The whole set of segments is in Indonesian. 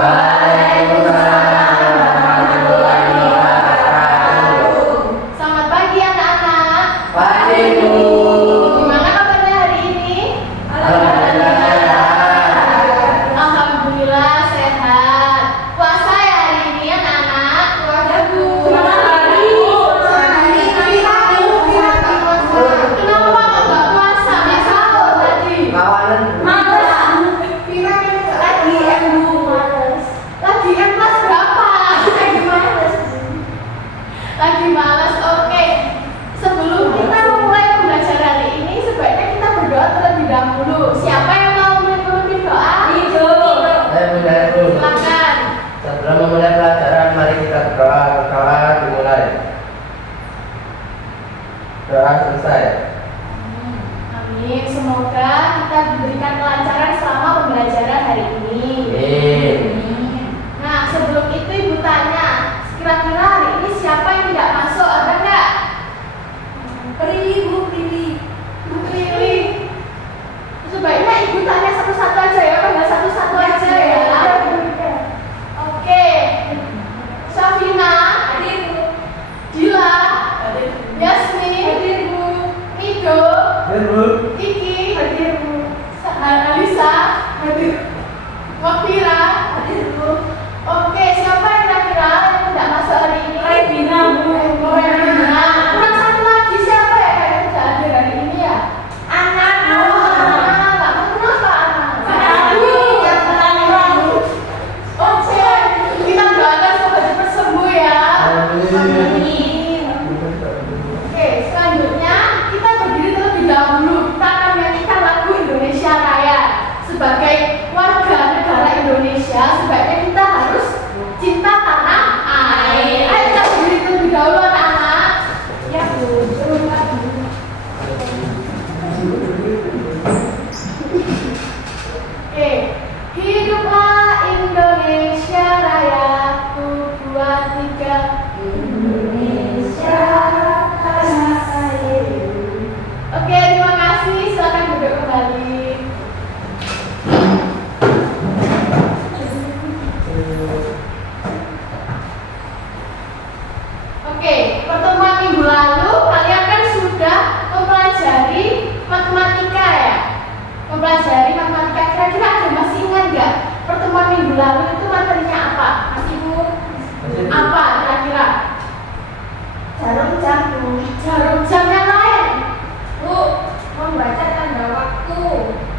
Waalaikumsalam warahmatullahi wabarakatuh. Selamat pagi anak-anak. Pagi Bu. Gimana kabarnya hari ini? Alhamdulillah sehat. Puasa ya hari ini anak-anak? Puasa Bu. Kenapa nggak puasa? Nggak sahur tadi? Kawanan. Lagi kelas berapa? Lagi malas. Oke. Sebelum kita memulai pembelajaran hari ini, sebaiknya kita berdoa terlebih dahulu. Siapa yang mau memimpin doa? Saya Bu. Silakan. Sebelum memulai pelajaran, mari kita berdoa. Berdoa dimulai. Doa selesai. Amin. Semoga kita diberikan kelancaran selama pembelajaran hari ini. Amin. Nah, sebelum itu Ibu tanya, kira-kira hari ini siapa yang tidak masuk? Ada nggak? Bu Prilly. Sebaiknya Ibu tanya satu-satu aja ya, pada satu-satu aja ya. Oke. Safina, Dila, Yasmin, Nido, Bu. Kiki, Alisa, Wafira. Oke, siapa yang kira-kira yang tidak masuk hari ini? Regina. Kurang satu lagi, siapa ya yang tidak hadir hari ini ya? Anak. Kenapa anak? Oke, kita doakan semoga cepat sembuh ya. Amin. Oke, selanjutnya kita berdiri terlebih dahulu. Kita akan menyanyikan lagu Indonesia Raya. Sebagai warga negara Indonesia, sebaiknya kita harus cinta tanah air. Ayo kita berdiri terlebih dahulu anak-anak. Ya Bu. Oke, hiduplah Indonesia Raya. 1, 2, 3. Indonesia tanah air. Oke, terima kasih. Silakan duduk kembali. Oke, pertemuan minggu lalu kalian kan sudah mempelajari matematika ya? Mempelajari matematika. Kira-kira ada masih ingat nggak? Pertemuan minggu lalu itu materinya apa? Masih Bu? Apa kira-kira? Jarum jam yang lain. Bu, membaca tanda waktu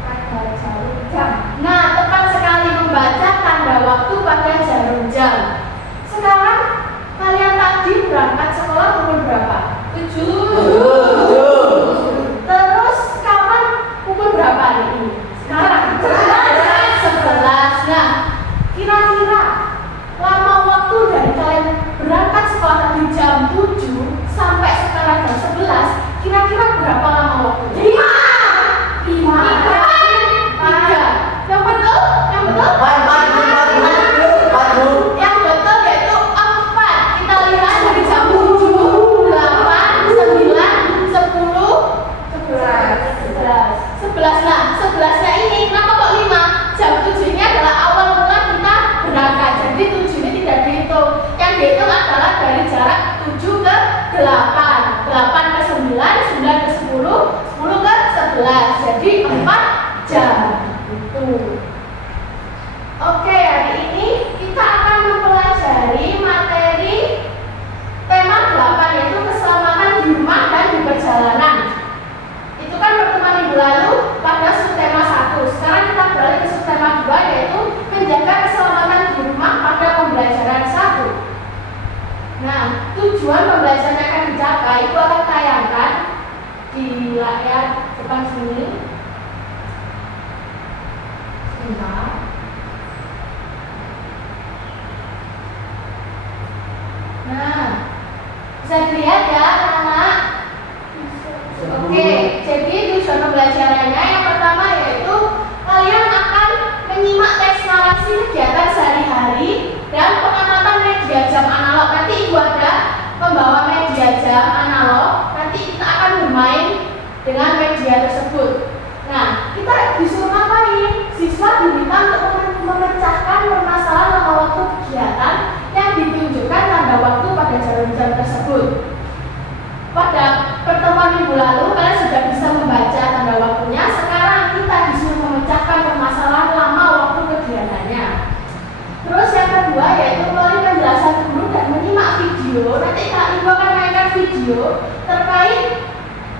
pada jarum jam. Nah, tepat sekali, membaca tanda waktu pada jarum jam. Sekarang kalian tadi berangkat sekolah pukul berapa? 7. Terus kapan pukul berapa hari ini? Sekarang 11. Nah, kira-kira lama waktu dari kalian berangkat sekolah tadi jam 7 sampai sekarang jam 11, kira-kira berapa lama waktunya? 5. Yang betul? Yang betul yaitu 4. Kita lihat dari jam 7, 8, 9, 10, 11. Nah, 11-nya ini kenapa kok 5? Jam 7 ini adalah awal mula kita berangkat. Jadi 7 ini tidak dihitung. Yang dihitung adalah dari jarak 7 ke 8, 8 ke 9, 9 ke 10, 10 ke 11. Jadi 4 jam. Itu. Oke, hari ini kita akan mempelajari materi tema 8, yaitu keselamatan di rumah dan di perjalanan. Itu kan pertemuan minggu lalu pada subtema 1. Sekarang kita beralih ke subtema 2, yaitu menjaga keselamatan di rumah pada pembelajaran 1. Nah, tujuan pembelajaran yang akan dicapai itu akan tayangkan di layar depan sini. Sebentar. Nah, bisa dilihat ya anak-anak. Oke, jadi tujuan pembelajarannya yang pertama yaitu kalian akan menyimak teks narasi kegiatan sehari-hari dan pengamatan media jam analog. Nanti Ibu ada pembawa media jam analog. Nanti kita akan bermain dengan media tersebut. Nah, kita disuruh ngapain? Siswa diminta untuk memecahkan permasalahan video terkait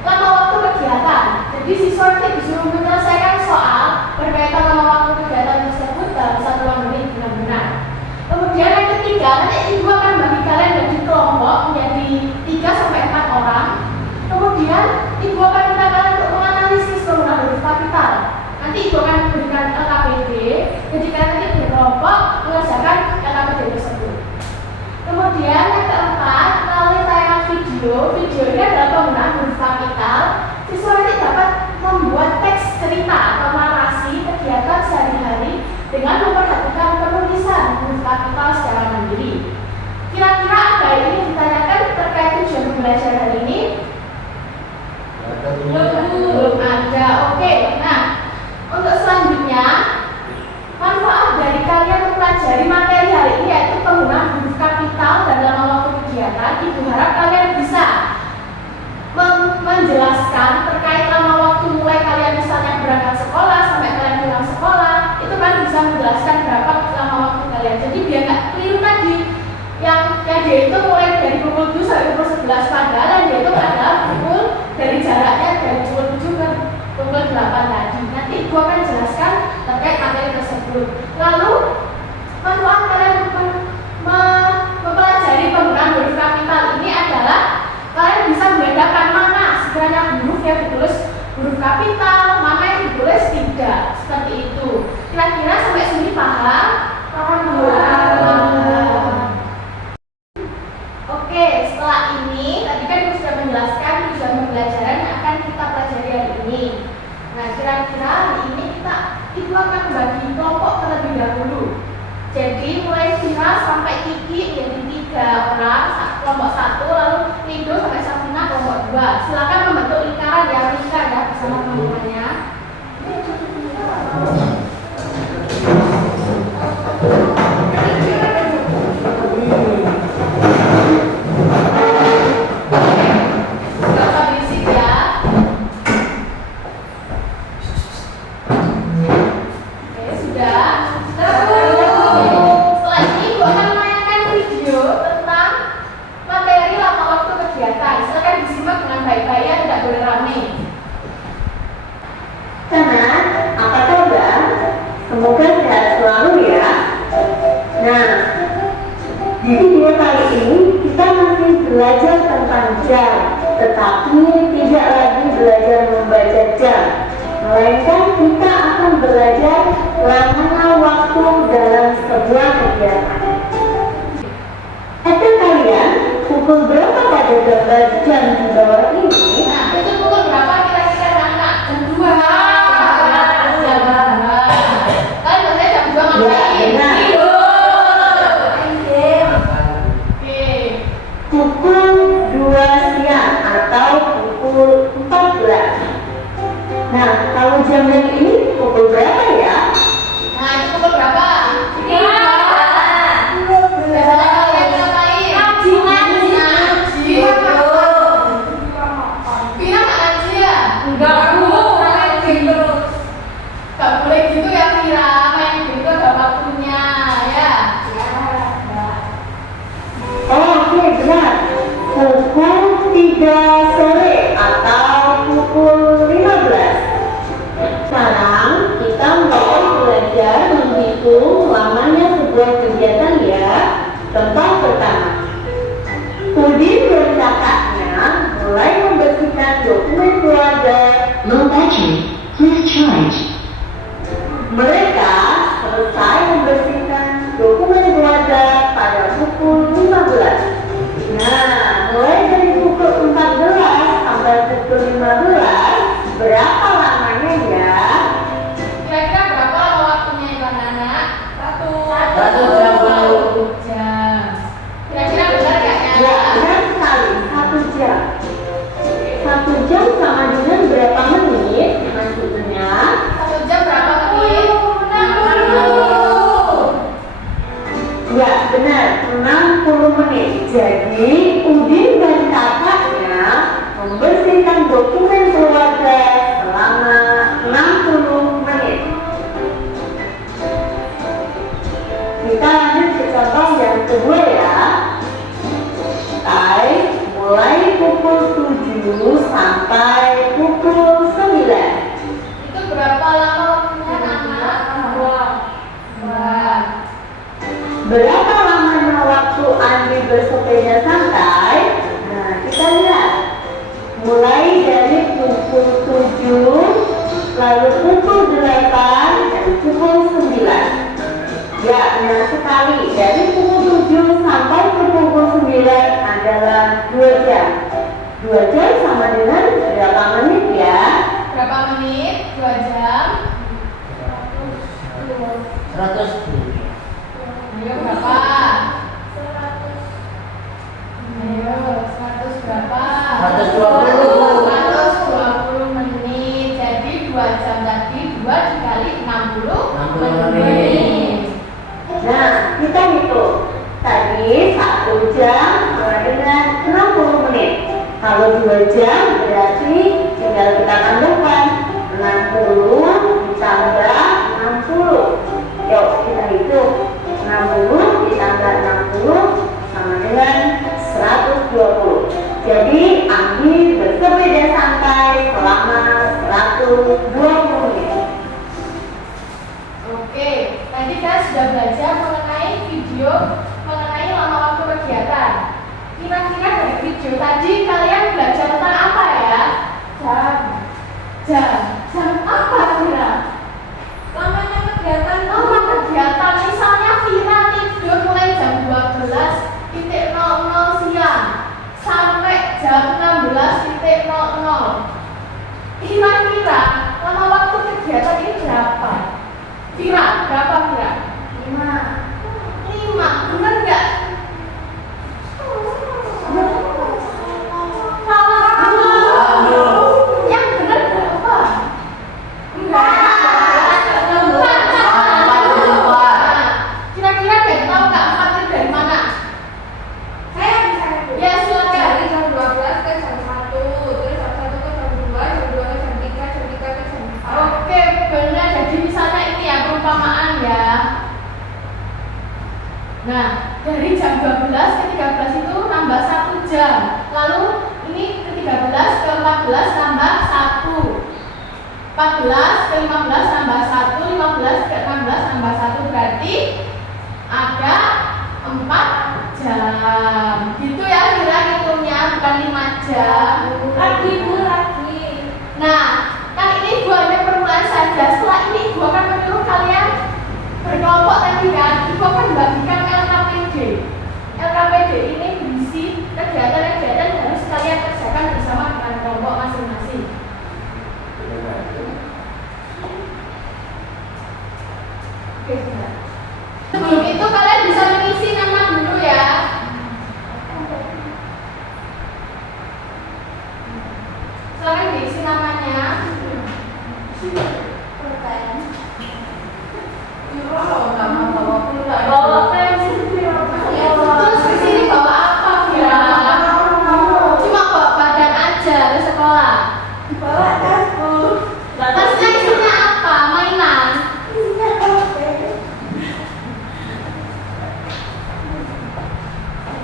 lama waktu kegiatan. Jadi siswa nanti disuruh menyelesaikan soal berkaitan lama waktu kegiatan tersebut dalam 1 menit dengan benar. Kemudian yang ketiga, nanti ibu akan bagi kalian menjadi kelompok menjadi 3 sampai 4 orang. Kemudian ibu akan minta kalian untuk menganalisis penggunaan huruf kapital. Nanti ibu akan berikan LKPD, jadi kalian nanti berkelompok mengerjakan LKPD tersebut. Kemudian yang keempat, melalui tayangan video ini adalah penggunaan huruf kapital. Siswa nanti dapat membuat teks cerita atau narasi kegiatan sehari-hari dengan memperhatikan penulisan huruf kapital secara mandiri. Kira-kira ada ini ditanyakan terkait tujuan pembelajaran hari ini? Belum ada. Oke. Nah, untuk selanjutnya, manfaat dari kalian mempelajari materi hari ini yaitu penggunaan huruf kapital dan lama waktu kegiatan. Ibu harap kalian bisa menjelaskan terkait lama waktu mulai kalian misalnya berangkat sekolah sampai kalian pulang sekolah, itu kan bisa menjelaskan berapa lama waktu kalian. Jadi biar nggak keliru tadi yang dia itu mulai dari pukul 7 sampai pukul 11, padahal yang dia itu adalah pukul dari jaraknya dari pukul 7 ke pukul 8 tadi. Nanti ibu akan jelaskan terkait materi tersebut. Lalu manfaat kalian mempelajari penggunaan huruf kapital ini adalah kalian bisa membedakan mana sekiranya huruf yang ditulis huruf kapital, mana yang ditulis tidak, seperti itu. Kira-kira sampai sini paham? Oke, setelah ini tadi kan ibu sudah menjelaskan tujuan pembelajaran yang akan kita pelajari hari ini. Nah, kira-kira hari ini ibu akan bagi kelompok terlebih dahulu. Jadi mulai Vina sampai Kiki jadi 3 orang, kelompok 1, lalu Lido sampai Safina kelompok 2. Silakan membentuk lingkaran ya bersama teman-temannya. Gak usah berisik ya. Oke, sudah. Setelah ini ibu akan menayangkan video tentang materi lama waktu kegiatan. Silakan disimak dengan baik-baik ya, tidak boleh rame. Teman, apa kabar? Semoga sehat selalu ya. Nah, di video kali ini kita masih belajar tentang jam, tetapi tidak lagi belajar membaca jam, melainkan kita akan belajar lama waktu dalam sebuah kegiatan. Tahukah kalian pukul berapa pada gambar jam di bawah ini? Nah, itu pukul berapa kira-kira anak? Jam 2. Kan biasanya jam 2 Ya, ngapain? benar. Tidur. Oke. Pukul 2 siang atau pukul 14. Nah, kalau jam yang ini pukul berapa ya? Nah, itu pukul berapa? Biasanya kalian ngapain? Ngaji. Vina nggak ngaji ya? Gak boleh gitu ya Vira, main gitu ada waktunya ya. Oh, oke, benar. Pukul 3 sore atau pukul 15. Sekarang kita mulai belajar menghitung lamanya sebuah kegiatan ya. Contoh pertama, Udin dan kakaknya mulai membersihkan dokumen keluarga. Low battery. Please charge. Mereka selesai membersihkan dokumen keluarga pada pukul 15. Nah, mulai dari pukul 14 sampai pukul 15, berapa lamanya ya? Kira-kira berapa lama waktunya itu anak-anak? 1 jam. jam. Kira-kira benar nggak ya? Ya, benar sekali, 1 jam. 1 jam sama dengan berapa menit? Maksudnya 1 jam berapa menit? 60. ya, benar, 60 menit. Jadi, Udin dan kakaknya membersihkan dokumen keluarga selama 60 menit. Kita lanjut ke contoh yang kedua ya. Mulai pukul jam sama dengan 60 menit. Kalau 2 jam berarti tinggal kita tambahkan 60 ditambah 60. Yuk kita hitung. 60 ditambah 60 sama dengan 120. Jadi Anggi bersepeda sampai selama 120 menit. Oke, tadi kita sudah belajar mengenai video mengenai lama waktu kegiatan. Kira-kira dari video tadi kalian belajar tentang apa ya? Jam apa kira? Lamanya kegiatan. Lama kegiatan, misalnya Vira tidur mulai jam 12.00 siang sampai jam 16.00. Kira-kira lama waktu kegiatan ini berapa? Vira, berapa Vira? 5, bener nggak? Yang bener berapa? Enggak. Kira-kira ada yang tahu nggak empatnya dari mana? Saya bisa itu. Ya silakan. Dari jam 12 ke jam 1, terus jam 1 ke jam 2, jam 2 ke jam 3, jam 3 ke jam 4. Oke, benar. Jadi misalnya ini ya perumpamaan ya. Nah, dari jam 12 ke 13 itu nambah 1 jam. Lalu ini ke 13 ke 14 nambah 1. 14 ke 15 nambah 1, 15 ke 16 nambah 1, berarti ada 4 jam. Gitu ya kira hitungnya, bukan 5 jam. Lagi Bu, lagi. Nah, kan ini gua hanya permulaan saja. Setelah ini gua akan menyuruh kalian berkelompok tadi kan. Gua akan membagikan LKPD. LKPD ini berisi kegiatan-kegiatan yang harus kalian kerjakan bersama dengan kelompok masing-masing. Oke, sudah. Sebelum itu kalian bisa mengisi nama dulu ya. Silakan diisi namanya. Bawa pensil. Terus di sini bawa apa ya? Cuma bawa badan aja ke sekolah. Bawa tas Bu. Tasnya isinya apa? Mainan.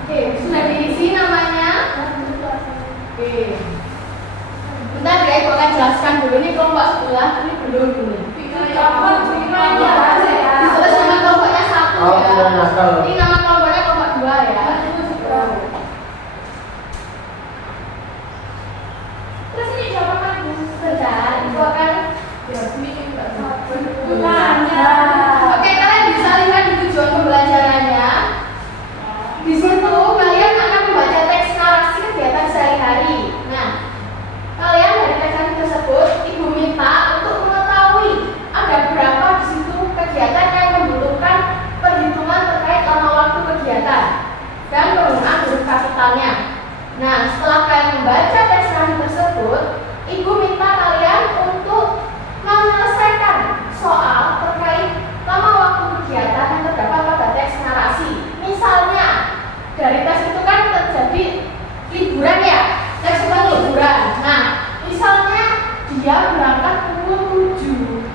Oke, sudah diisi namanya. Oke. Bentar ya, aku akan jelaskan dulu nih kelompok sebelah, ini belum dulu. Terus nama kelompoknya 1 Oh, ya. sudah nakal. Ini nama kelompoknya kelompok 2 ya. Terus ini jawaban Bu. Bentar, Ibu akan Oke, kalian bisa lihat di tujuan pembelajarannya. Di situ kalian akan membaca teks narasi kegiatan sehari-hari. Nah, kalian dari teks tersebut Ibu minta untuk mengetahui ada berapa di situ kegiatan yang membutuhkan perhitungan terkait lama waktu kegiatan dan penggunaan huruf kapitalnya. Nah, setelah kalian membaca teks narasi tersebut, Ibu minta kalian untuk menyelesaikan soal terkait lama waktu kegiatan yang terdapat pada teks narasi. Misalnya, dari tes itu kan terjadi liburan ya, tes itu liburan. Nah, misalnya dia berangkat pukul 7,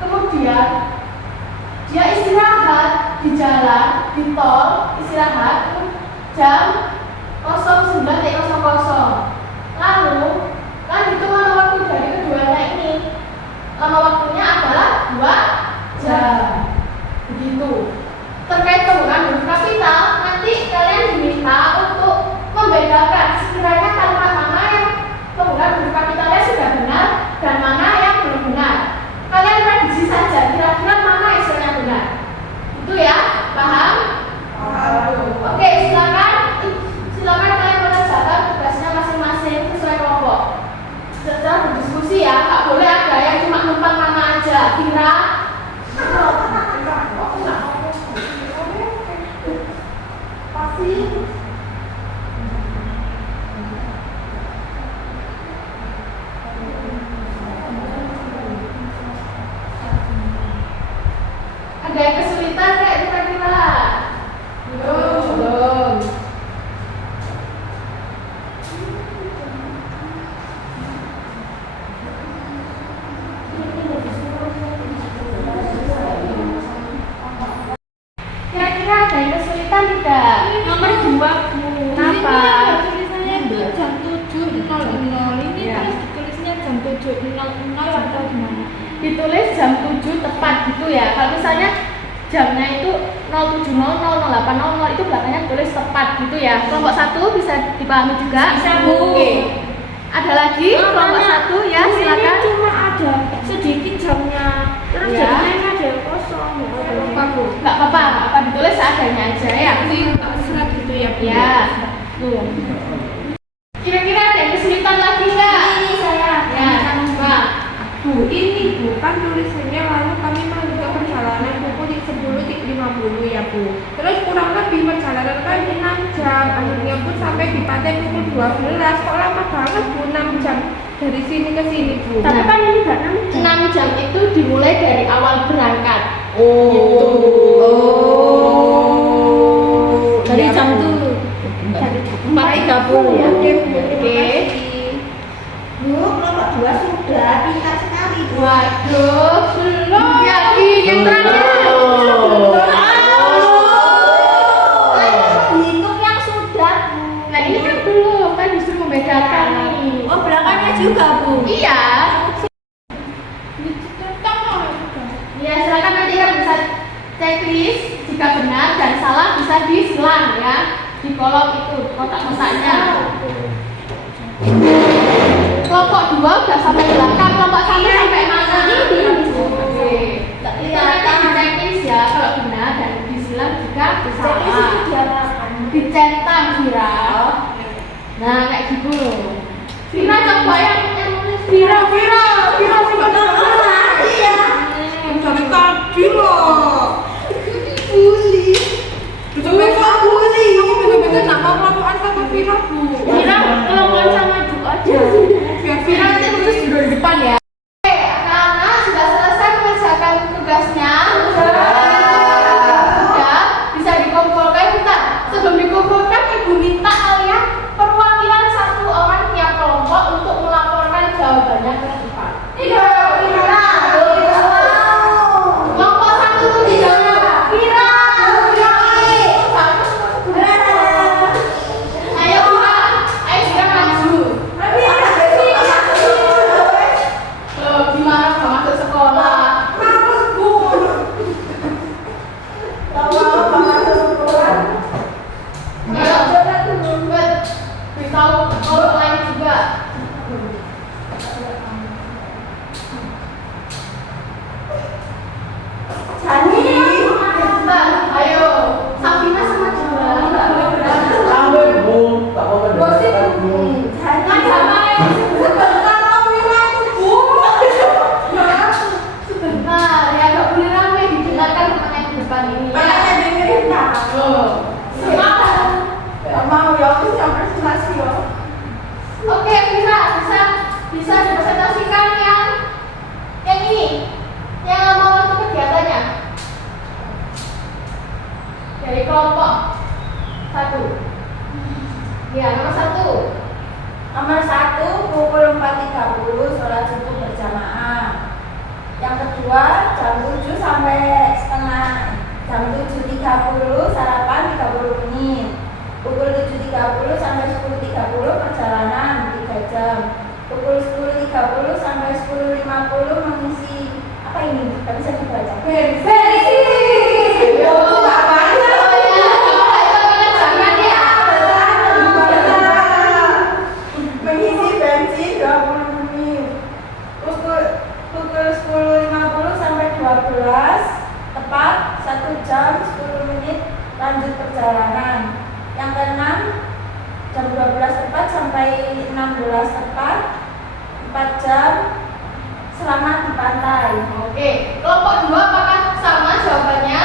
kemudian dia istirahat di jalan, di tol, istirahat jam 09.00. Lalu, kan hitungan waktu dari keduanya ini, lama waktunya adalah 2 jam. Begitu. Terkait penggunaan huruf kapital, nanti kalian diminta untuk membedakan sekiranya kalimat mana yang penggunaan huruf kapitalnya sudah benar dan mana yang belum benar. Kalian prediksi saja kira-kira mana yang benar. Itu ya, paham? Oke, silakan kalian mengerjakan tugasnya masing-masing sesuai kelompok. Setelah berdiskusi ya, nggak boleh ada yang cuma numpang nama aja. ada. Nomor 2 Bu. Kenapa? Tulisannya itu jam 7.00. Ini Ya. terus ditulisnya jam 7.00 atau gimana? Ditulis jam 7 tepat gitu ya. Kalau misalnya jamnya itu 07.00, 08.00 itu belakangnya tulis tepat gitu ya. Kelompok 1 bisa dipahami juga? Bisa, Bu. Oke. Ada lagi kelompok 1 ya, silakan. Cuma ada sedikit jamnya. Terus Ya. jadinya ini ada yang kosong. Apa Bu? Enggak apa-apa, apa ditulis seadanya aja ya. Surat gitu ya, Bu. Ya. Tuh. Kira-kira ada yang kesulitan lagi enggak? Ini saya. Ya, coba. Bu, ini Bu, kan tulisannya lalu kami melanjutkan perjalanan pukul 10.50 ya Bu. Terus kurang lebih perjalanan kan 6 jam, akhirnya pun sampai di pantai pukul 12. Kok lama banget Bu, 6 jam dari sini ke sini Bu. Tapi kan ini gak 6 6 jam itu dimulai dari awal berangkat. Gitu. Dari Dari jam jam tuh. Dari jam 4.30 ya. Oke Bu, terima Oke. kasih. Bu, kelompok 2 sudah pintar sekali. Bu. Waduh, belum. Yang terakhir. Hitung yang sudah, Bu. Nah ini kan belum, kan justru membedakan nih. Oh, belakangnya juga, Bu. Iya. Ya silakan nanti kan bisa checklist jika benar dan salah bisa disilang ya di kolom itu kotak kotaknya. Kelompok 2 udah sampai belakang, kelompok 1 sampai mana? Oke. Itu nanti di checklist ya kalau benar dan disilang jika salah. Dicentang Vira. Nah kayak gitu. Vira coba yang nulis Vira Iya. Dari tadi loh. Bully. Besok bully. Aku bener-bener gak mau kelompokan sama Vira Bu. Vira kelompokan sama Ju aja. Biar Vira nanti khusus duduk di depan ya. Oke, anak-anak sudah selesai mengerjakan tugasnya. Sudah bisa dikumpulkan. Bentar, sebelum dikumpulkan Ibu minta kalian perwakilan 1 orang tiap kelompok untuk melaporkan jawabannya ke depan. Kelompok 1 tuh dijawab. Vira. Ayo Vira maju. Loh, gimana nggak masuk sekolah? Ayo, beritahu kelompok lain juga. Bentar, ayo. Safina sama Jula. Sampai Bu, tak mau mendengarkan Bu. Sebentar, ya nggak boleh ramai didengarkan teman yang di depan ini. Ya. Oh, semangat. Oke, bisa dipresentasikan yang ini, yang mau untuk kegiatannya dari kelompok 1. Ya, nomor 1. Nomor 1 pukul 4.30 sholat subuh berjamaah. Yang kedua jam 7 sampai jam 7.30 sarapan 30 menit. Pukul 7.30 sampai 10.30 perjalanan 3 jam. Pukul 10.30 sampai 10.50 mengisi apa ini? Gak bisa dibaca. Mengisi bensin 20 menit. Pukul 10.50 sampai 12 tepat 1 jam 10 menit lanjut perjalanan. Yang keenam jam 12 tepat sampai 16 tepat 4 jam selamat di pantai. Oke, kelompok 2 apakah sama jawabannya?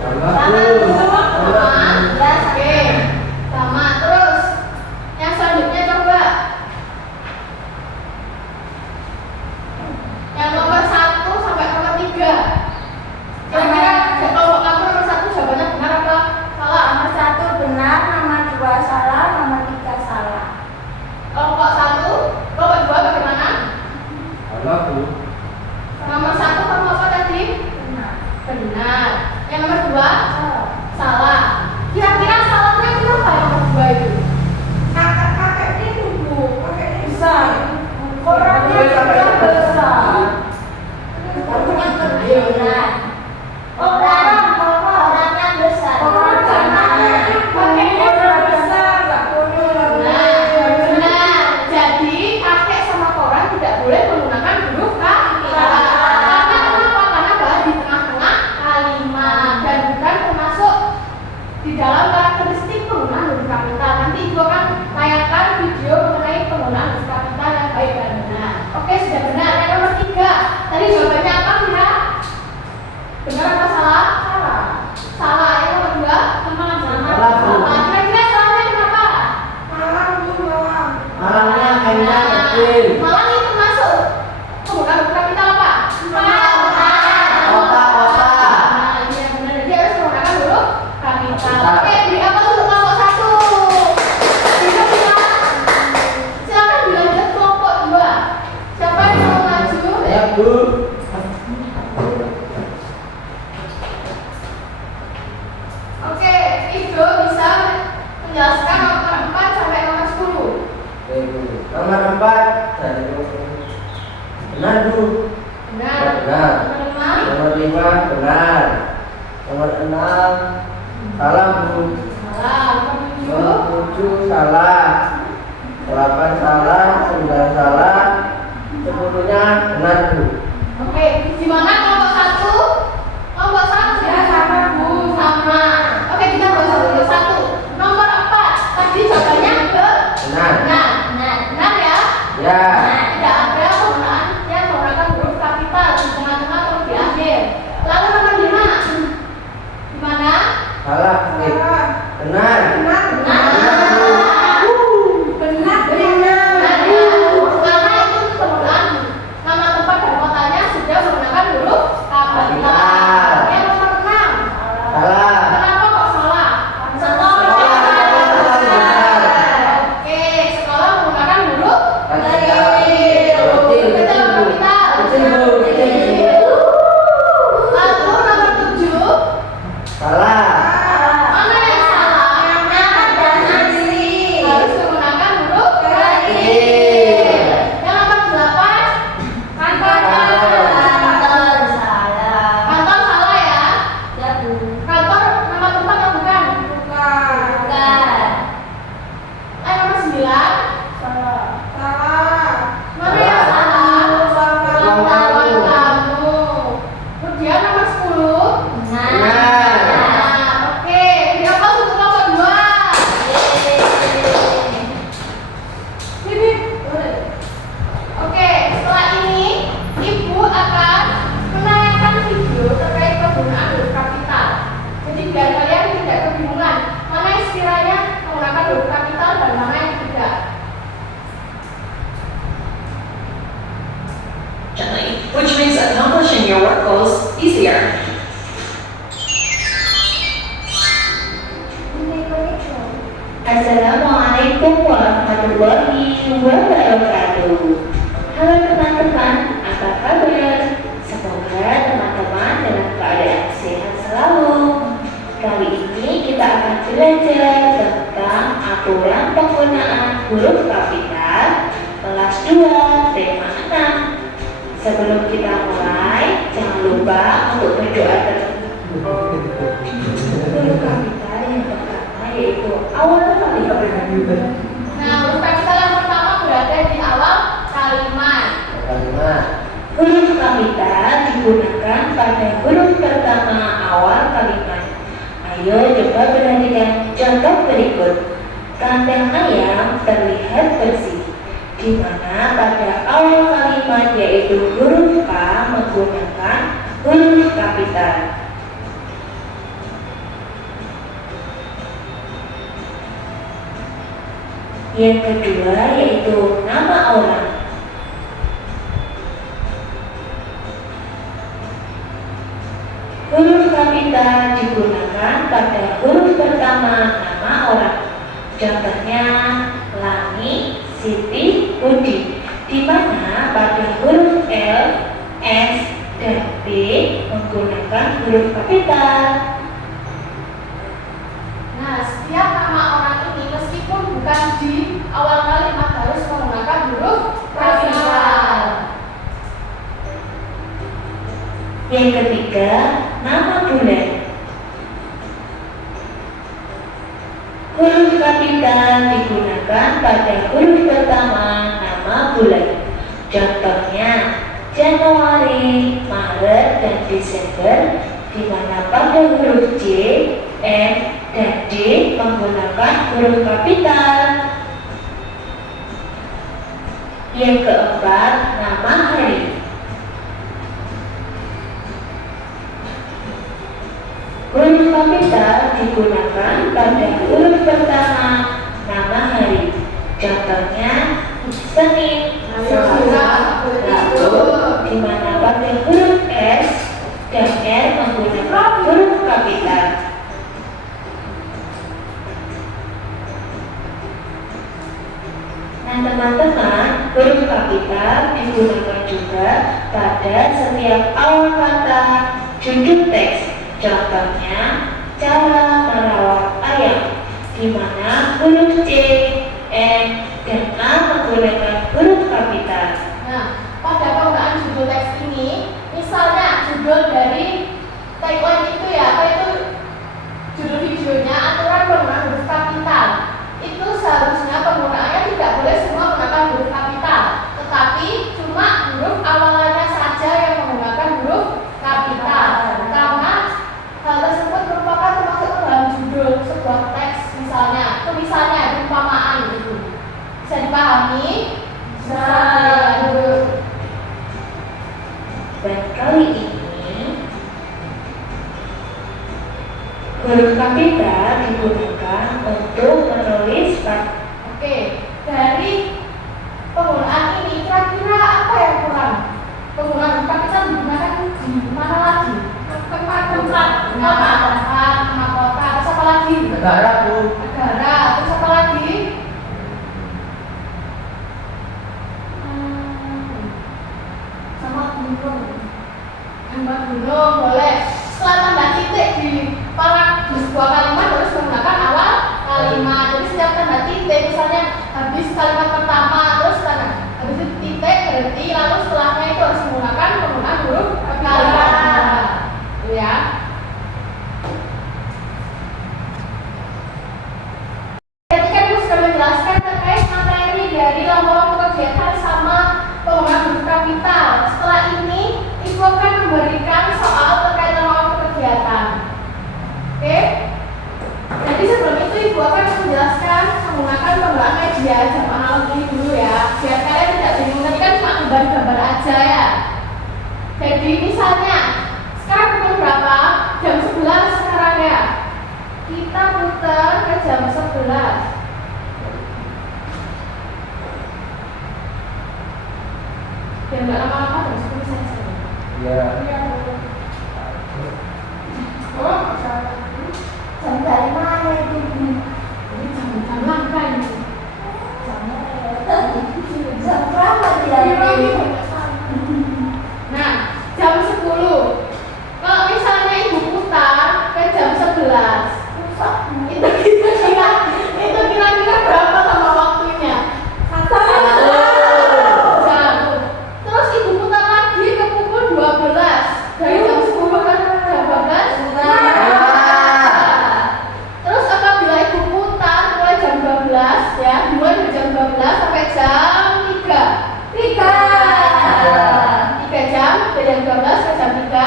Sama Bu. Oke, sama. Terus yang selanjutnya coba yang nomor 1 sampai nomor 3. Kira-kira kelompok kamu nomor 1 jawabannya benar apa salah? Nomor 1 benar, nomor 2 salah, nomor 3 salah. Kelompok 1, kelompok 2 bagaimana? Salah Bu. Nomor 1 kamu apa tadi? Benar. Benar. Yang nomor 2 Salah. salah. di dalam karakteristik penggunaan huruf kapital. Nanti Ibu akan tayangkan video mengenai penggunaan huruf kapital yang baik dan benar. Oke, sudah benar. Yang nomor 3. Tadi jawabannya apa, Mira? Benar apa salah? Salah. Salah. Yang nomor 2. Salah, Bu. Kira-kira salahnya kenapa? Malam Bu, malam. Malangnya kayaknya kecil. Malang itu masuk penggunaan huruf kapital apa? Kota. Nah, iya benar. Jadi harus menggunakan huruf kapital. Kapital. Oke, beri apa untuk kelompok 1? Silakan dilanjut kelompok 2. Siapa yang mau maju? Saya, Bu. Oke, Ido bisa menjelaskan nomor 4 sampai nomor 10. Oke, Bu. Nomor 4. Benar, Bu. Benar. Benar. Nomor 5. Nomor 5 benar. Nomor 6 salah, Bu. Salah. Nomor 7. Nomor 7 salah. 8 salah, 9 salah. 10-nya benar, Bu. Oke, di mana kelompok 1? Kelompok 1 Ya, sama, Bu. Sama. Oke, kita bahas dulu 1. Nomor 4. Tadi jawabannya benar. Benar. Benar ya? Ya. Tidak ada penggunaan yang menggunakan huruf kapital di tengah-tengah atau di akhir. Lalu nomor 5. Di mana? Salah. Oke. Salah. Benar. Benar. Benar. Benar. Benar ya. Karena itu penggunaan nama tempat dan kotanya sudah menggunakan huruf kapital. Yang nomor 6. Salah. Kenapa kok salah? Oke, sekolah menggunakan huruf Kapital. kecil. Kecil, Kecil Bu. kapital. Kecil, Bu. Kecil. Lalu nomor 7. Salah. Mana yang salah? Harus menggunakan huruf kecil. Yang nomor 8. Kantor. Kantor salah ya? Kantor nama tempat atau bukan? Bukan. Nomor 9. Salah. Mana yang salah? Ruang Ruang tamu. tamu. Kemudian nomor 10. Benar. Oke, beri apa untuk kelompok 2? Oke, setelah ini Ibu akan menayangkan video terkait penggunaan huruf kapital. Jadi biar kalian tidak kebingungan mana yang sekiranya menggunakan huruf kapital dan mana yang tidak. Gently, which makes accomplishing your work goals easier. Assalamualaikum warahmatullahi wabarakatuh. Halo teman-teman, apa kabar? Semoga teman-teman dalam keadaan sehat selalu. Kali ini kita akan belajar tentang aturan penggunaan huruf kapital kelas 2 tema 6. Sebelum kita mulai, jangan lupa untuk berdoa terlebih dahulu. Huruf kapital yang pertama yaitu awal kalimat. Nah, huruf kapital yang pertama berada di awal kalimat. Kalimat. Huruf kapital digunakan pada huruf pertama awal kalimat. Ayo coba perhatikan contoh berikut. Kandang ayam terlihat bersih, di mana pada awal kalimat yaitu huruf K menggunakan huruf kapital. Yang kedua yaitu nama orang. Huruf kapital digunakan pada huruf pertama nama orang. Contohnya Lani, Siti, Budi, di mana pada huruf L, S, dan B menggunakan huruf kapital. Nah, setiap nama orang ini meskipun bukan di awal kalimat harus menggunakan huruf kapital. Yang ketiga, nama bulan. Huruf kapital digunakan pada huruf pertama nama bulan. Contohnya Januari, Maret, dan Desember, di mana pada huruf J, N, dan menggunakan huruf kapital. Yang keempat, nama hari. Huruf kapital digunakan pada huruf pertama nama hari. Contohnya Senin, Selasa, Rabu, di mana pada huruf S dan R menggunakan huruf kapital. Nah teman-teman, huruf kapital digunakan juga pada setiap awal kata judul teks. Contohnya, cara merawat ayam, di mana huruf C, M, dan A menggunakan huruf kapital. Nah, pada penggunaan judul teks ini, misalnya judul dari tagline itu ya, apa itu judul videonya, aturan penggunaan huruf kapital. Itu seharusnya penggunaannya tidak boleh semua menggunakan huruf kapital, tetapi cuma huruf awalannya saja yang menggunakan huruf kapital. Karena hal tersebut merupakan termasuk dalam judul sebuah teks, misalnya tulisannya, perumpamaan gitu. Bisa dipahami? Bisa. Dan kali ini huruf kapital digunakan untuk menulis Oke, dari penggunaan ini kira-kira apa yang kurang? Penggunaan huruf kapital digunakan di mana lagi? Tempat, nama kota, terus apa lagi? Negara, Bu. Negara, terus apa lagi? Sama gunung. Tambah gunung boleh. Setelah tambah titik di sebuah kalimat harus menggunakan awal kalimat. Jadi setiap tambah titik, misalnya habis kalimat pertama, terus habis itu titik berhenti, lalu setelahnya itu harus menggunakan penggunaan huruf kalimat. Ya. Ketika Ibu sudah menjelaskan terkait materi dari lomba kegiatan sama penggunaan huruf kapital, setelah ini Ibu akan memberikan soal terkait lomba kegiatan. Oke? Jadi sebelum itu Ibu akan menjelaskan menggunakan penggunaan media jam analog ini dulu ya, biar kalian tidak bingung. Tadi kan cuma gambar-gambar aja ya. Jadi misalnya sekarang pukul berapa? Jam 11 sekarang ya. Kita putar ke jam 11. Biar nggak lama-lama jam 10 saja. Iya. Oh, jam dari mana itu? Ini jam langka ini. Jam berapa dia? Nah, jam 10. Kalau misalnya Ibu putar ke jam 11, itu kira-kira berapa lama waktunya? 1 jam. Terus Ibu putar lagi ke pukul 12. Dari jam 10 ke jam 12. Terus apabila Ibu putar mulai jam 12 ya, mulai dari jam 12 sampai jam 3. 3 jam dari jam 12 ke jam 3.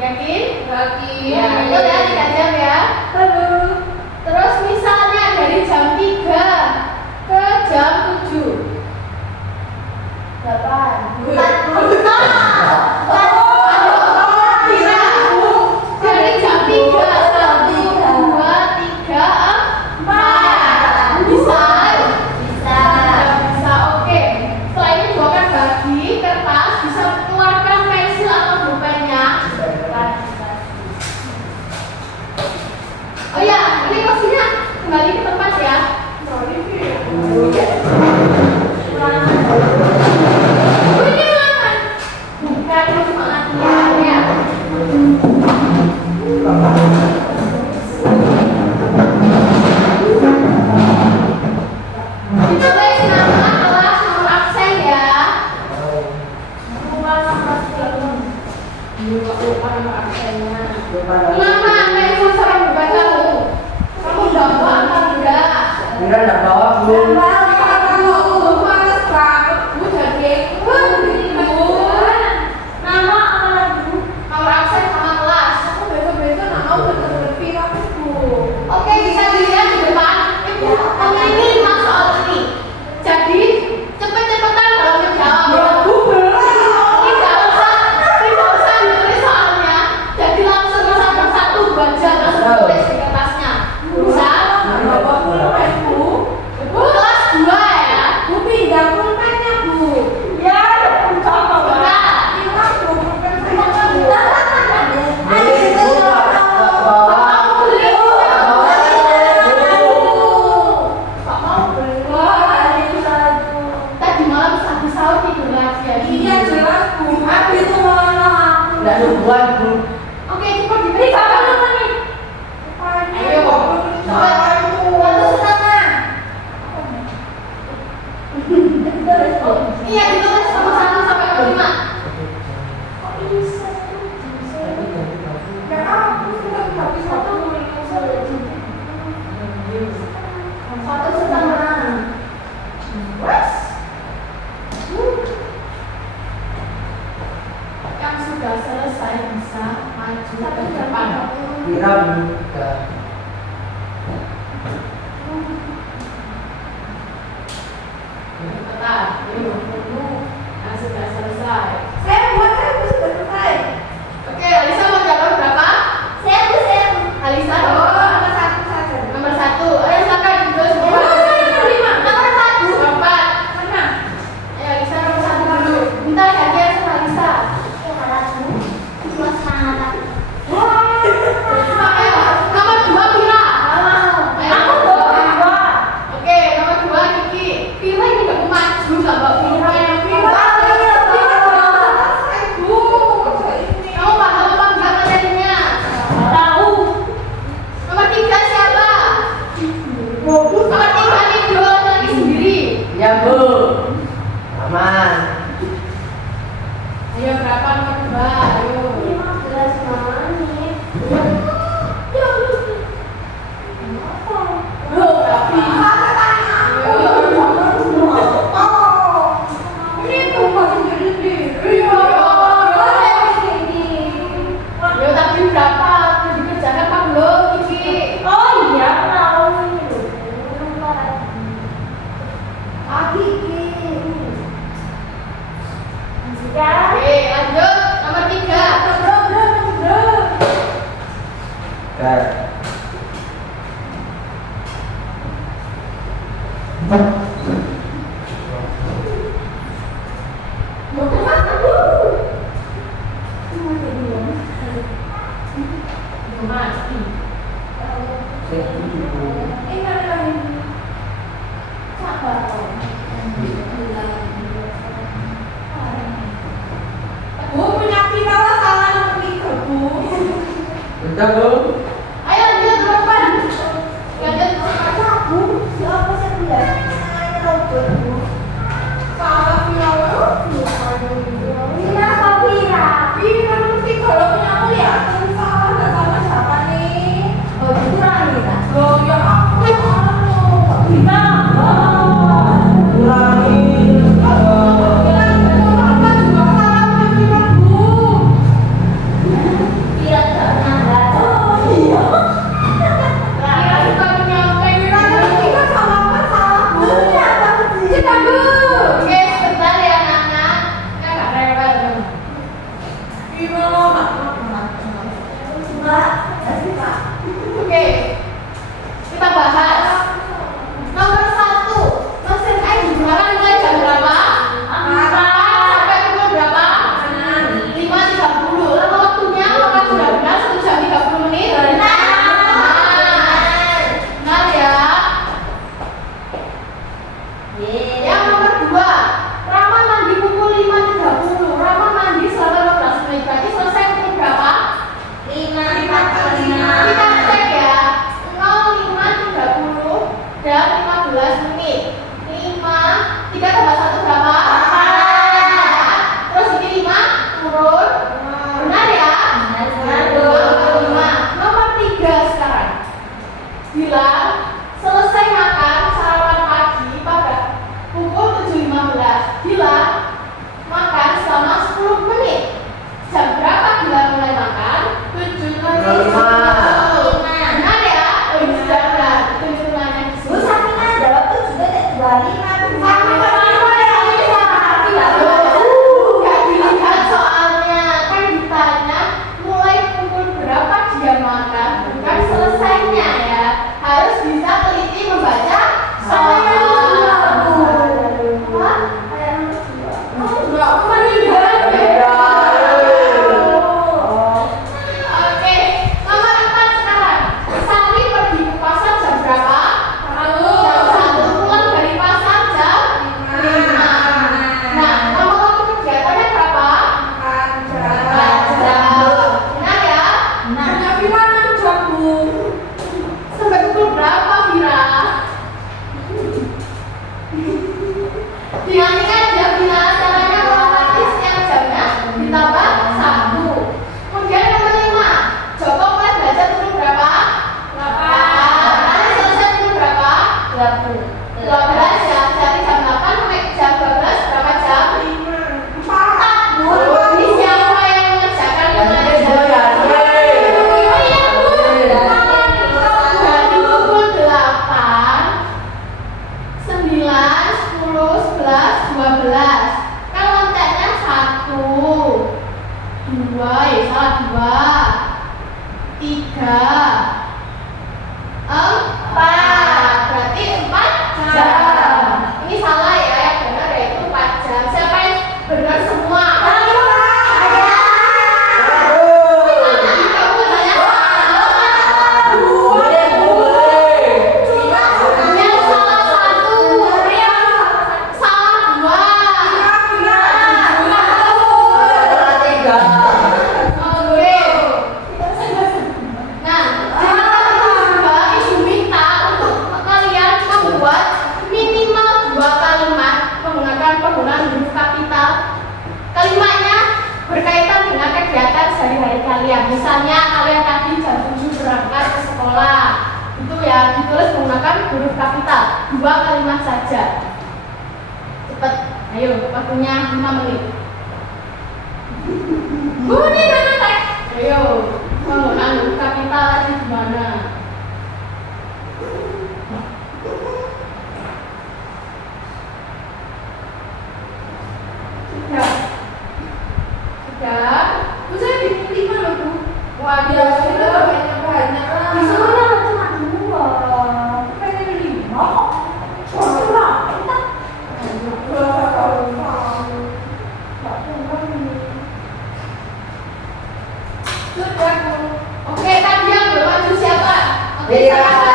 Yakin? Yakin. Ya, betul ya, 3 jam ya. Terus misalnya dari jam 3 ke jam 7. 8. Dari jam 3, 1, 2, 3, 4. Bisa? Bisa, oke. Setelah ini Ibu akan bagi kertas, bisa keluarkan pensil atau pulpennya. Oh ya, ini kursinya kembali ke tempat ya. Ini ulangan. Bukan, ini cuma latihan ya. Ditulis nama kelas, nomor absen ya. Nama pensil sama bukan kamu. Kamu bawa apa enggak? Enggak ada bawa, Bu. Oke, bisa Nah, sudah selesai. Saya buat saya sudah selesai. Oke, Alisa mau jawab berapa? Alisa Oh, nomor nomor 1 saja. nomor 1. Ayo silakan dulu semua. Oh, saya nomor 5. Nomor 1. Nomor 4. Mana? Ayo Alisa nomor 1 dulu. Minta gantian sama Alisa. Ayo, nomor 2 Pira. Ayo, nomor 2. Oke, nomor 2 Kiki. Pira ini gak mau maju, gak bawa Pira. Kamu paham apa enggak materinya? Nomor 3 siapa? Nomor 3 nih dua lagi sendiri. Ya Bu. Aman. Ayo berapa nomor 2? Ayo. Ini tumpah sendiri-sendiri. Yo tapi berapa? Udah dikerjakan apa belum, Kiki? Oke, lanjut nomor 3. Oke. Bu punya Virawa salah nomor 3, Bu. Udah Bu. Ayo lanjut nomor 4. Lanjut Salah Virawa. Vira nomor 3 lo punya mulia. Salah nggak sama siapa nih? Loh, ya ampun. Kira suka menyampaikan. Vira nomor 3 salah apa? Salah, Bu. Kita, Bu. Oke, sebentar ya anak-anak. Ini agak rewel. Vira nomor Oke, kita bahas nomor 1. Mesin air digunakan mulai jam berapa? Sampai pukul berapa? 5.30. Lalu waktunya apakah sudah benar 1 jam 30 menit? Benar ya. Yang nomor 2, Rama mandi pukul 5.30. Rama mandi selama 15 menit. Berarti selesai pukul berapa? Kita cek ya. 05.30 dan 15 menit. 5, 3 tambah 1 berapa? Terus ini 5 turun. Benar ya? Nomor 3 sekarang. Bilang selesai makan sarapan pagi pada pukul 7.15. Bilang makan selama 10 menit. Jam berapa Bila mulai makan? 7.05. Benar ya? Oh ini sudah benar. Itu hitungannya di sini. Nggak dilihat soalnya. Kan ditanya mulai pukul berapa dia makan, bukan selesainya ya. Harus misalnya kalian tadi jam 7 berangkat ke sekolah, itu ya ditulis menggunakan huruf kapital, 2 kalimat saja. Cepet, ayo, waktunya 5 menit. Bunyi mana teh? Ayo, menggunakan huruf kapital tadi gimana? Sudah. Bisa di mana Bu? Waduh, itu banyak lah. Di sana cuma 2. Pengen 5. Kurang. Sudah Bu. Oke, tadi yang bermaju siapa? Oke, siapa?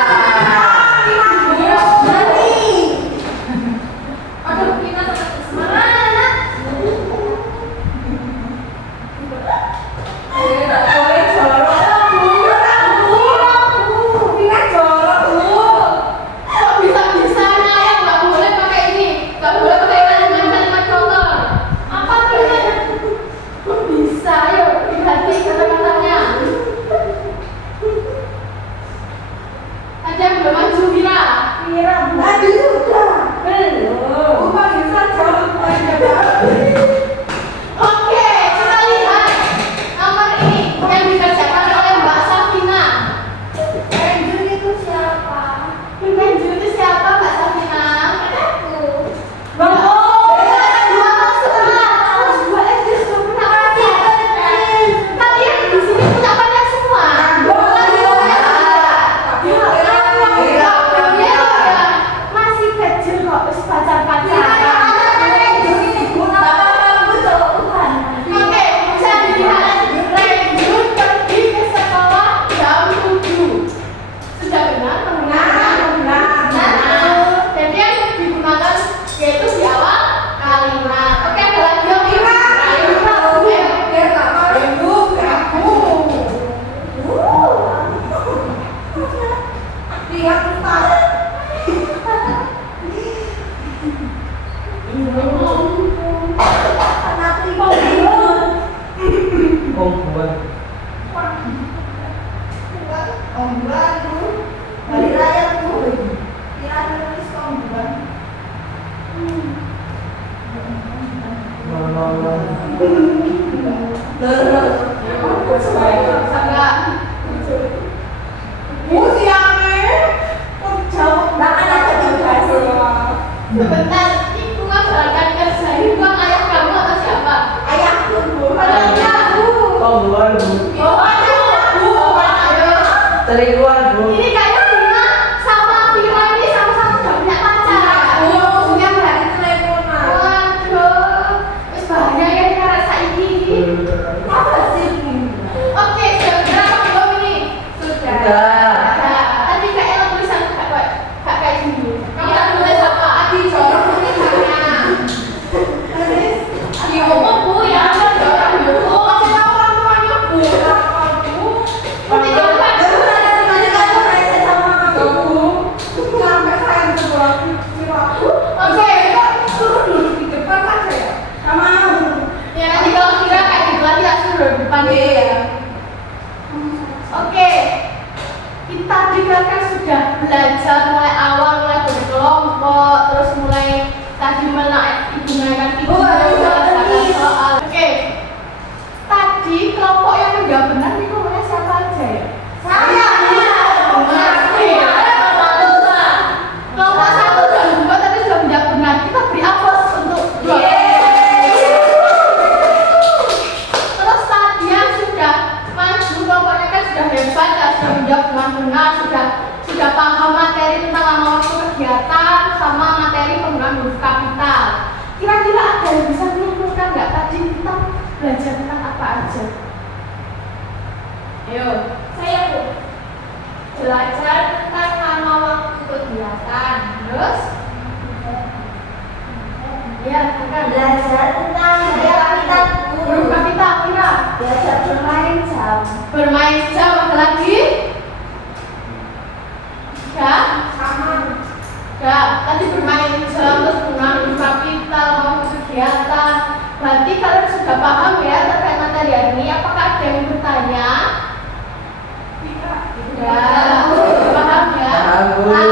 Aduh, Vina semangat. Kok bisa-bisanya ya nggak boleh pakai ini, nggak boleh pakai kalimat-kalimat kotor. Apa tulisannya? Kok bisa? Yuk diganti kata-katanya. Ada yang belum maju Vira? Tadi sudah. Belum. Bisa jawab aja. Oke, kita lihat nomor ini yang dikerjakan oleh Mbak Safina. Ranger itu siapa? Penganjur itu siapa Mbak Safina? Aku. Kalian di sini punya pacar semua. Masih kecil kok, terus pacar-pacaran. Oke, bisa dilihat Renjun pergi ke sekolah jam 7. Sudah benar teman-teman? Nah, jadi yang digunakan yaitu di awal kalimat. Oke, ada lagi yang ini. Lihat Ustaz. Anak lima bulan. Ombulan tuh. Hari raya tuh. Kira nulis ombulan. Sebentar, ibu ngabarkan kerja ibu kan ayah kamu atau siapa? Ayahku Bu. Ayahku. Oh, ayo. Selingkuhan Bu. Ini kayaknya Vina sama Vina ini sama-sama udah punya pacar ya? Waduh, wis bahaya ya kita rasa ini. Apa sih? Oke, sudah benar apa belum ini? Sudah. Nah, tadi kayaknya tulisan gak kayak gini. Kamu tak tulis apa? Adi jorok tulisannya. Adi ngomong Bu ya, jorok Bu. Kasih tahu orang tuanya Bu. Nanti coba. Oke, ya nanti kalau kira kayak gitu lagi tak suruh di depan dia ya. Oke, kita kan sudah belajar mulai awal, mulai berkelompok, terus mulai tadi menggunakan video, belajar soal. Oke, tadi kelompok yang menjawab benar itu mulai siapa aja ya? Saya. Kelompok 1 dan 2 tadi sudah menjawab benar. Kita beri aplaus untuk dua. Terus tadi yang sudah maju kelompoknya kan sudah hebat, ya, sudah menjawab dengan benar, sudah paham materi tentang lama waktu kegiatan sama materi penggunaan huruf kapital. Kira-kira ada yang bisa menyimpulkan nggak tadi kita belajar tentang apa aja? Ayo, saya Bu. Belajar tentang lama waktu kegiatan. Terus? Ya, akan Belajar tentang kapital Bu. huruf kapital kira. Belajar bermain jam. Bermain jam ada lagi? Ya? Ya, tadi bermain jam terus penggunaan huruf kapital mau kegiatan. Berarti kalian sudah paham ya terkait materi hari ini. Apakah ada yang bertanya? Ya, paham ya? Paham, Bu. Nah,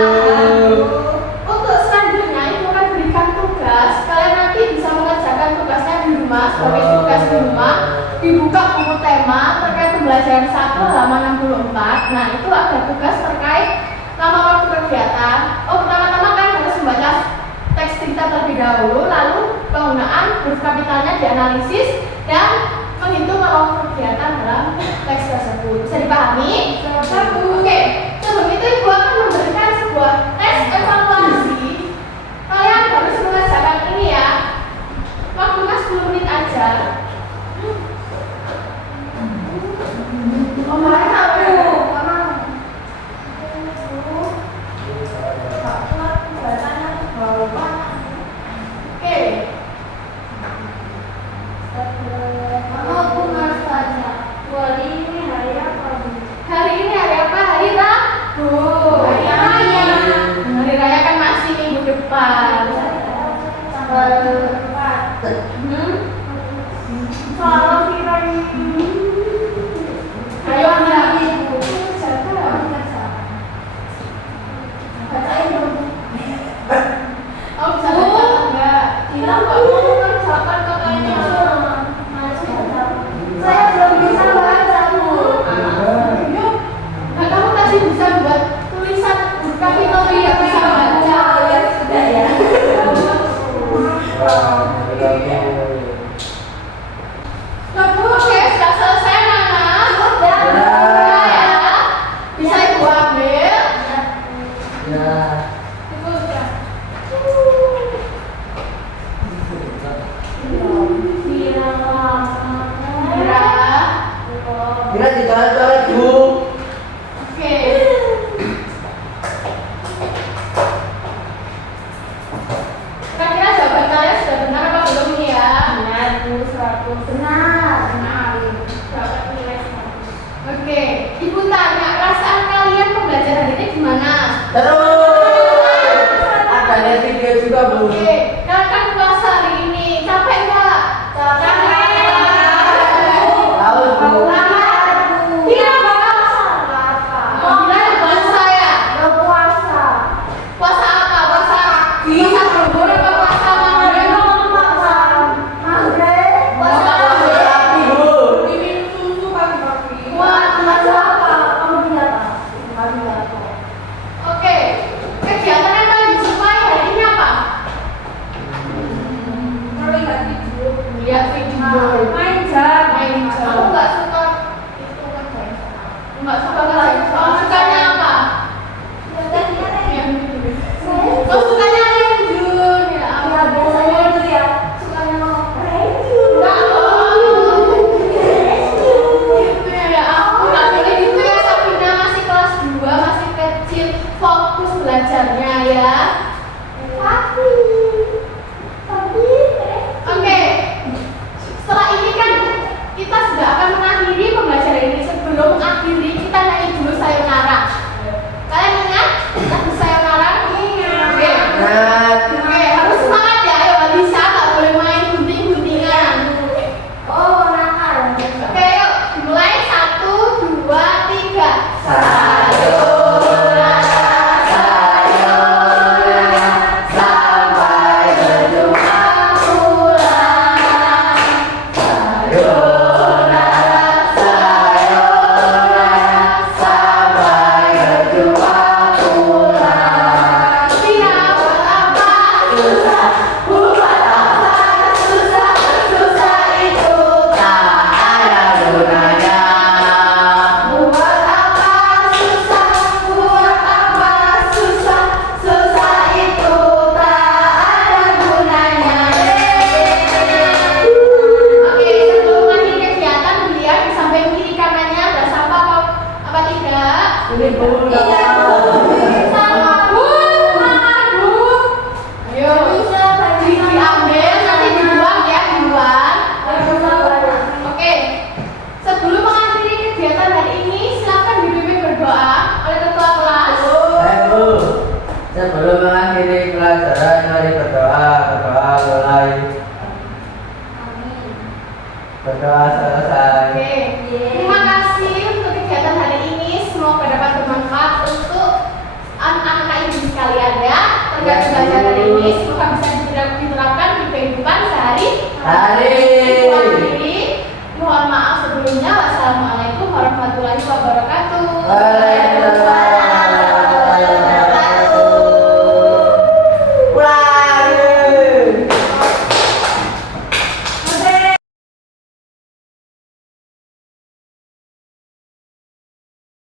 untuk selanjutnya Ibu akan berikan tugas. Kalian nanti bisa mengerjakan tugasnya di rumah sebagai tugas di rumah. Dibuka buku tema terkait pembelajaran 1 halaman 64. Nah, itu ada tugas terkait nama waktu kegiatan. Pertama-tama kalian harus membaca teks cerita terlebih dahulu, lalu penggunaan huruf kapitalnya dianalisis dan menghitung waktu kegiatan dalam teks tersebut. Bisa dipahami? Oke. Sebelum itu Ibu akan memberikan sebuah tes evaluasi. Kalian harus mengerjakan ini ya. Waktunya 10 menit aja. Hari ini hari apa? Hari Rabu. Hari Raya. Hari Raya kan masih minggu depan. Ayo anak ibu. Bacain dong. Oh, bisa baca enggak? Tidak kok mau mengerjakan katanya. Saya belum bisa baca, Bu. Nah, kamu tadi bisa buat tulisan huruf kapital yang bisa baca. Ya sudah ya. Nah, Bu, oke, sudah selesai, Nana. Sudah ya. Bisa Ibu ambil. Ya. Ibu udah. Mira dicoret-coret, Bu. Oke. Kira-kira jawaban kalian sudah benar apa belum nih ya? Benar, Bu, 100. Benar. Dapat nilai 100. Oke, Ibu tanya, perasaan kalian pembelajaran ini gimana? Terus ada video juga, Bu. Oke, kalian kan puasa hari ini, capek nggak? Capek. Tahu, Bu. Tidak puasa. Tidak puasa ya? Puasa apa? Puasa zuhur apa puasa maghrib? Puasa maghrib. Tapi, Bu. Minum susu pagi-pagi. Wah, puasa apa? Oke, kegiatan yang paling disukai hari ini apa? Melihat video. Lihat video. Main jam. Aku nggak suka itu kan guys. Nggak suka guys. Kamu sukanya apa? Kamu sukanya Renjun ya? Ampun. Nggak mau. Gitu ya ampun. Nggak boleh gitu ya, Safina masih kelas 2, masih kecil. Fokus belajarnya ya. Oke. Setelah ini kan kita sudah akan mengakhiri pembelajaran ini. Sebelum mengakhiri, kita nyanyi dulu sayonara. Kalian ingat lagu sayonara? Ingat. Oke. Nah, Oke, harus semangat ya. Ayo Alisa, nggak boleh main gunting-guntingan. Oke, yuk dimulai 1, 2, 3. Sayonara, sayonara. Semoga pelajaran ini semoga bisa diterapkan di kehidupan Hari. Mohon maaf sebelumnya. Wassalamualaikum warahmatullahi wabarakatuh. Waalaikumsalam.